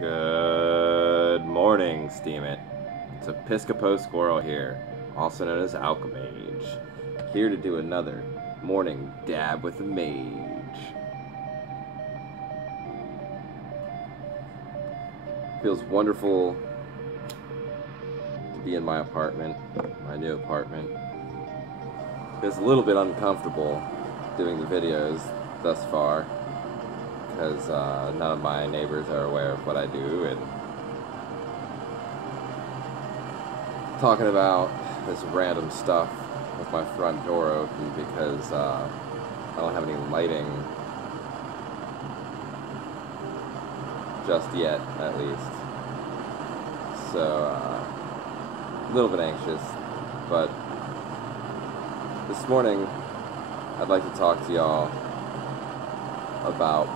Good morning, Steam It. It's Episcopo Squirrel here, also known as Alchemage, here to do another morning dab with the Mage. Feels wonderful to be in my apartment, my new apartment. Feels a little bit uncomfortable doing the videos thus far, because none of my neighbors are aware of what I do, and talking about this random stuff with my front door open because I don't have any lighting just yet, at least. So a little bit anxious, but this morning I'd like to talk to y'all about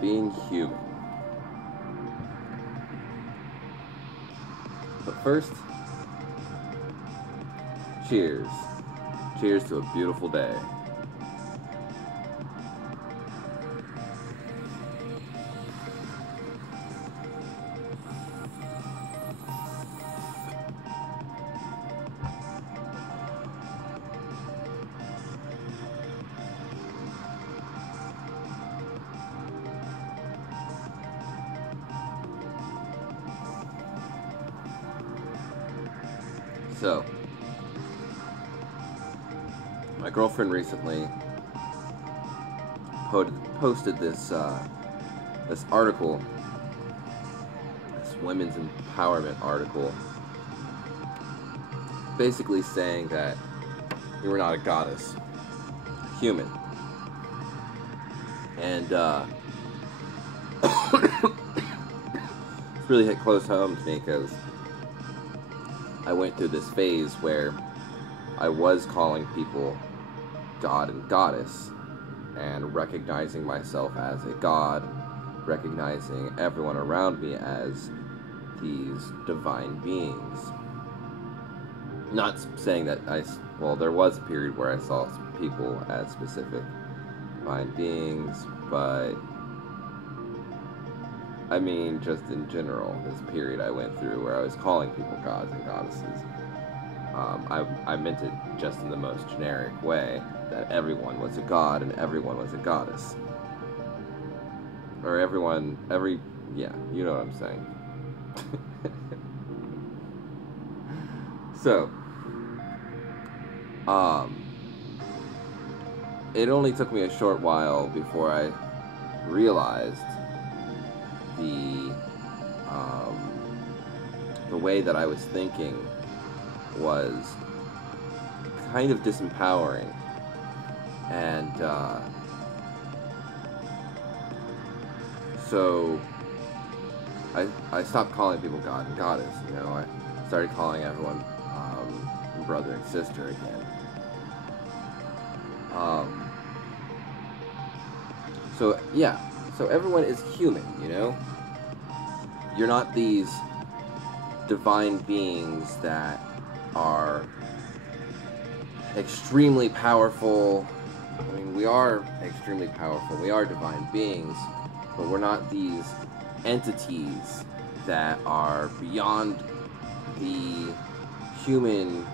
being human. But first, cheers. Cheers to a beautiful day. So, my girlfriend recently posted this this article, this women's empowerment article, basically saying that you were not a goddess, human, and it's really hit close home to me because I went through this phase where I was calling people God and Goddess, and recognizing myself as a god, recognizing everyone around me as these divine beings. Not saying that well, there was a period where I saw people as specific divine beings, but I mean, just in general, this period I went through where I was calling people gods and goddesses. I meant it just in the most generic way, that everyone was a god and everyone was a goddess. Or yeah, you know what I'm saying. So, it only took me a short while before I realized the way that I was thinking was kind of disempowering, and so I stopped calling people God and Goddess. You know, I started calling everyone brother and sister again. So yeah, so everyone is human, you know? You're not these divine beings that are extremely powerful. I mean, we are extremely powerful. We are divine beings, but we're not these entities that are beyond the human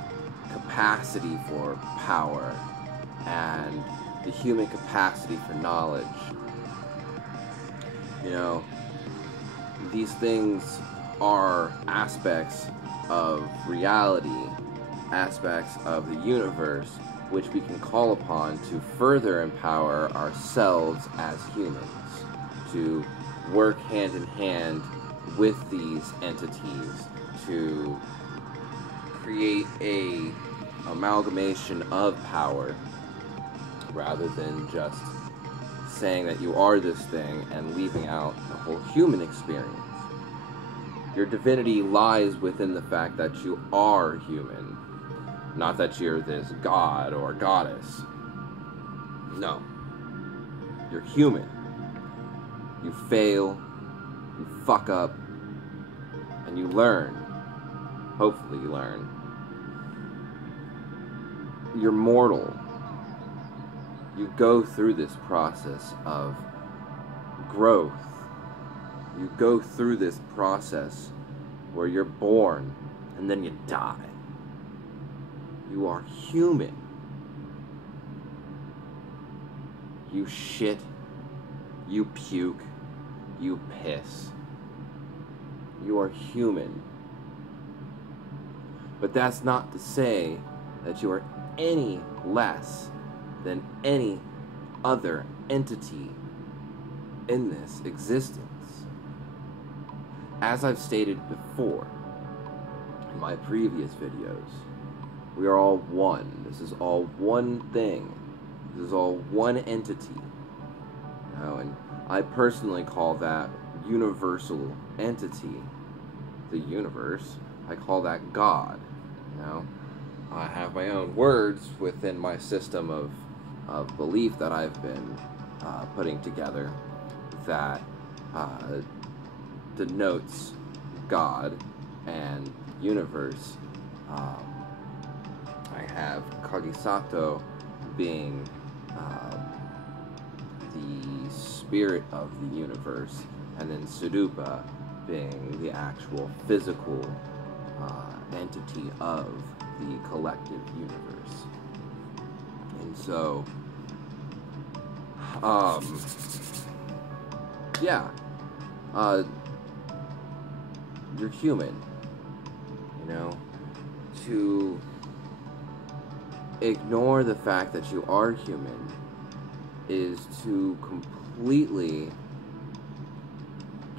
capacity for power and the human capacity for knowledge. You know, these things are aspects of reality, aspects of the universe, which we can call upon to further empower ourselves as humans, to work hand in hand with these entities, to create a amalgamation of power, rather than just saying that you are this thing and leaving out the whole human experience. Your divinity lies within the fact that you are human, not that you're this god or goddess. No. You're human. You fail, you fuck up, and you learn. Hopefully you learn. You're mortal. You go through this process of growth. You go through this process where you're born and then you die. You are human. You shit, you puke, you piss. You are human. But that's not to say that you are any less than any other entity in this existence. As I've stated before in my previous videos, we are all one. This is all one thing. This is all one entity. You know, and I personally call that universal entity, the universe. I call that God. You know, I have my own words within my system of belief that I've been putting together that denotes God and universe. I have Kagisato being the spirit of the universe, and then Sudupa being the actual physical entity of the collective universe. And so, yeah, you're human, you know. To ignore the fact that you are human is to completely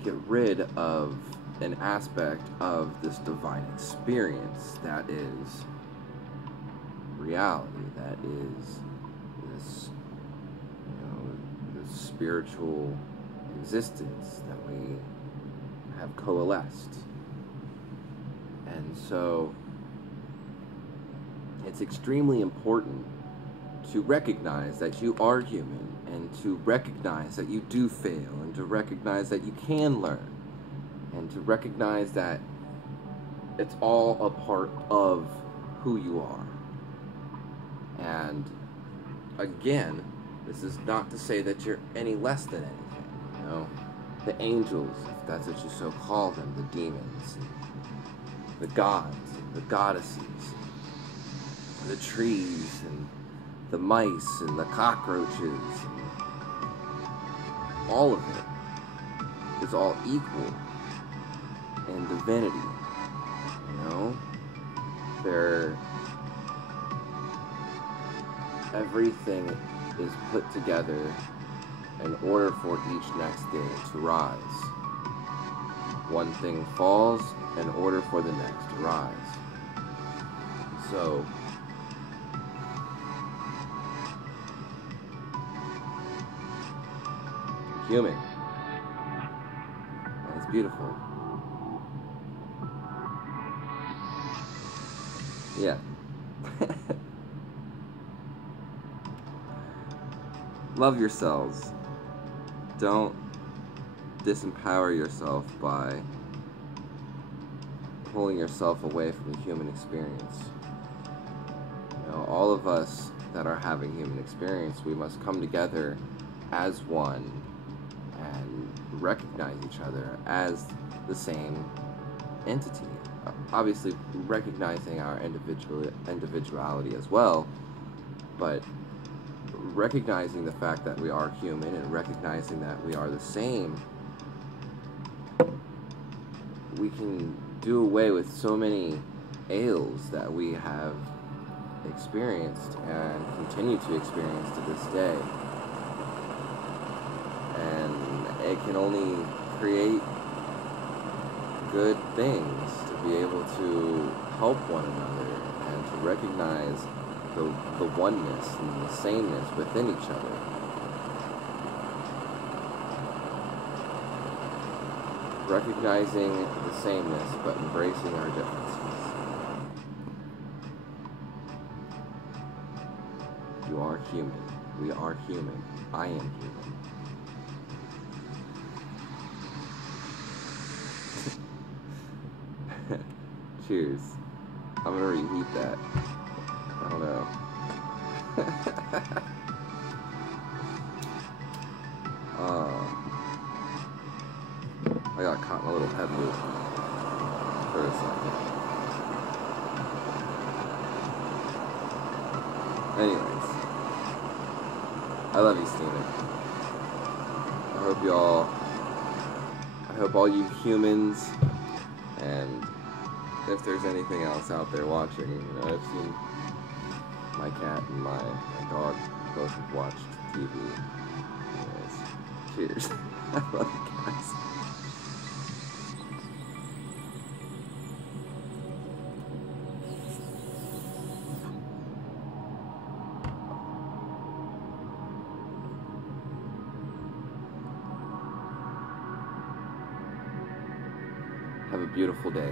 get rid of an aspect of this divine experience that is reality, that is this, you know, this spiritual existence that we have coalesced. And so it's extremely important to recognize that you are human, and to recognize that you do fail, and to recognize that you can learn, and to recognize that it's all a part of who you are. And again, this is not to say that you're any less than anything, you know. The angels, if that's what you so call them, the demons, the gods, the goddesses, the trees, and the mice, and the cockroaches, and all of it is all equal in divinity, you know? Everything is put together in order for each next day to rise. One thing falls in order for the next to rise. So, human. And it's beautiful. Yeah. Love yourselves. Don't disempower yourself by pulling yourself away from the human experience. You know, all of us that are having human experience, we must come together as one and recognize each other as the same entity. Obviously recognizing our individuality as well, but recognizing the fact that we are human and recognizing that we are the same, we can do away with so many ails that we have experienced and continue to experience to this day. And it can only create good things to be able to help one another and to recognize the oneness and the sameness within each other. Recognizing the sameness, but embracing our differences. You are human. We are human. I am human. Cheers. I'm gonna reheat that. I don't know. I got caught in a little head loop for a second. Anyways, I love you, Steven. I hope all you humans, and if there's anything else out there watching, you know, I've seen my cat and my dog both have watched TV. Anyways, cheers. I love you guys. Have a beautiful day.